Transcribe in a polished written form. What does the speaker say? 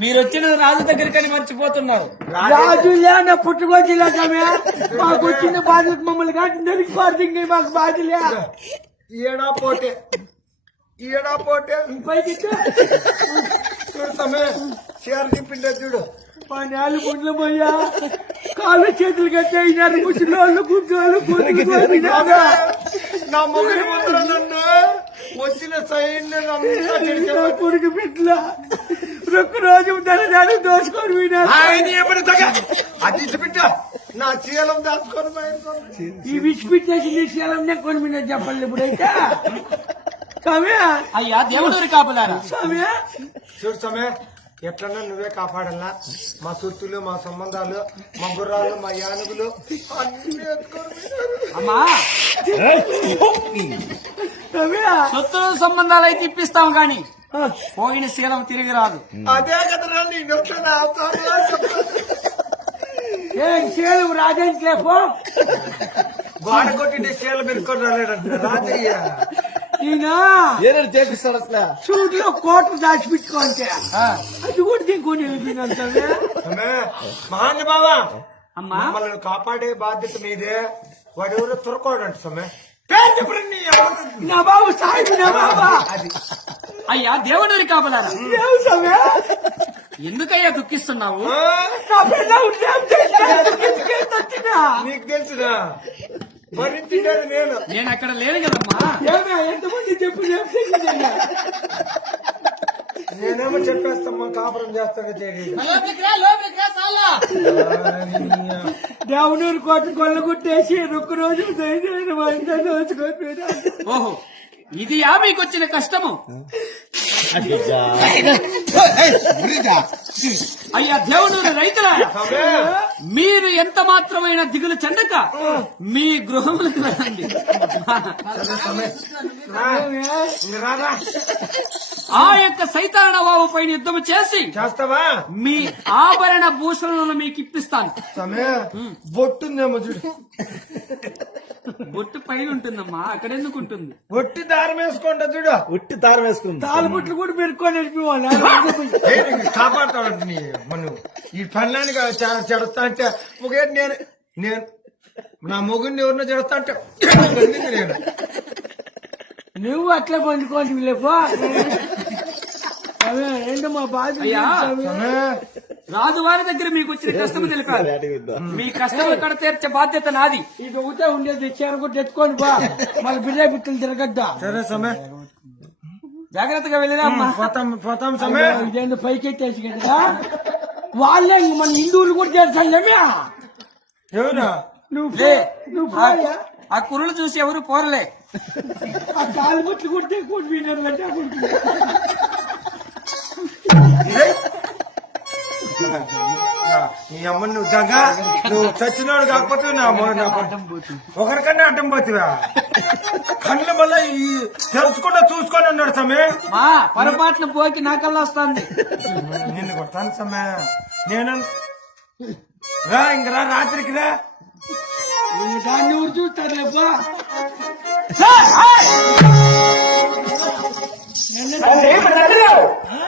మీరు వచ్చిన రాజు దగ్గరికి మర్చిపోతున్నారు. రాజు నా పుట్టుకొచ్చిలా సమయ మాకు వచ్చిన బాధ్యత మమ్మల్ని కాటి నరికి మాకు బాధ్యలే ఈడా పోటే పైకి చూడు సమయ చీర తిప్పిండే చూడు. మా నేల గుండ్ల పోయా కాళ్ళు చేతులు కట్టేసినారు ముసలోళ్ళు గుడ్డోళ్ళు నా మొగలి ముందర నన్ను వచ్చిన సైన్య కొడుకు బిడ్డల ఒక్క రోజు దాన్ని దోచుకొని పోయినారు. అది బిడ్డ నా చీలం దాచుకొని ఈ విడిచిపెట్టేసి నీ శీలం కొని మీద చెప్పండి ఇప్పుడైతే సమయ అయ్యా దేవుడూరి కాపులారా. సమయ చూడు సమయ ఎట్లన్నా నువ్వే కాపాడాలా. మా సొత్తులు మా సంబంధాలు మా గుర్రాలు మా యానుగులు అన్ని అమ్మా సమయ సొత్తు సంబంధాలు అయితే ఇప్పిస్తాం గాని పోయిన శీలం తిరిగి రాదు. అదే కదరా నీ నోట్లో నా అవతారంలా చెప్పాలి. ఏం శీలం రాజంట్లే పో వాడ కొట్టి చీల పెరుకొని రాలేడంట రాత్రి ఈయన చేపిస్తాడు అసలు చూట్లో కోట్లు దాచిపెట్టుకోంటే అది కూడా దింకొని వెళ్ళిపోయినాను మహాన్ బాబా అమ్మా మమ్మల్ని కాపాడే బాధ్యత మీదే. వాడు ఎవరో తురకోడంట సమయ పేరు చెప్పండి నీ ఎవరు? నా బాబు సాయి నా బాబా అది అయ్యా దేవుడూరి కాపులారా. ఏం సమయ ఎందుకయ్యా దుఃఖిస్తున్నావు? నా పిల్ల నీకు తెలుసునా భరించిండేది నేను. నేను అక్కడ లేను కదమ్మా. ఏమే ఎంతమంది చెప్పు నేనేమో చెప్పేస్తామ్మా కాపురం చేస్తాను తెలియదు. దేవునూరు కోట కొల్లగొట్టేసి ఒక్క రోజు దోచుకొని ఓహో ఇది మీకు వచ్చిన కష్టము. అయ్యా దేవుడు రైతులారా, మీరు ఎంత మాత్రమైన దిగులు చెందక మీ గృహములకు వెళ్ళండి. ఆ యొక్క సైతాన బాబు పైన యుద్ధం చేసి చేస్తావా? మీ ఆభరణ భూషణలను మీకు ఇప్పిస్తాను. బొట్టుందేమో చూడు. బొట్టు పైన ఉంటుందమ్మా, అక్కడెందుకు ఉంటుంది? ఒట్టి దారం వేసుకుంటా చూడు. ఉట్టి దారం వేసుకుంది. తాలుబుట్లు కూడా పెట్టుకొని వెళ్ళిపోవాలి. కాపాడుతాడు నీ మనం ఈ పనులని చెడతా అంటే ఒకే నేను నా మొగుడిని ఎవరినో చెడతా అంటే నేను నువ్వు అట్లా పండుకోండి లేపో ఏంటో మా బాధ. అయ్యా రాజువారి దగ్గర మీకు వచ్చిన కష్టం తెలిపారు. మీ కష్టాలు కడ తీర్చే బాధ్యత నాది. ఇది ఒకటే ఉండేది చేరగొట్టి ఎత్తుకొని బా మళ్ళీ బిర్యానీ బిట్టలు తిరగద్దా. సరే సమయ జాగ్రత్తగా వెళ్ళినా పోతాం సమయ. ఇదేందో పైకెత్తేసి కదా వాళ్ళే మన హిందువులు కూడా చేస్తాలేమ్యా. ఎవరా నువ్వు పోయా ఆ కుర్రలు చూసి ఎవరు పోరలే. ఆ తాలుబుట్లు కొట్టే కొట్టి విన్నారు అంటే నీ అమ్మని నువ్వు దగ్గర నువ్వు చచ్చినోడు కాకపోతే నా ఒకరికన్నా అడ్డం పోతువా? కళ్ళు మళ్ళీ తెలుసుకుంటా చూసుకొని ఉన్నాడు సమయ. మా పొరపాటున పోకి నాకల్లా వస్తుంది. నిన్ను కొడతాను సమయ. నేను రా ఇంక రా రాత్రికి రా. దాన్ని ఊరు చూస్తారు లేపా.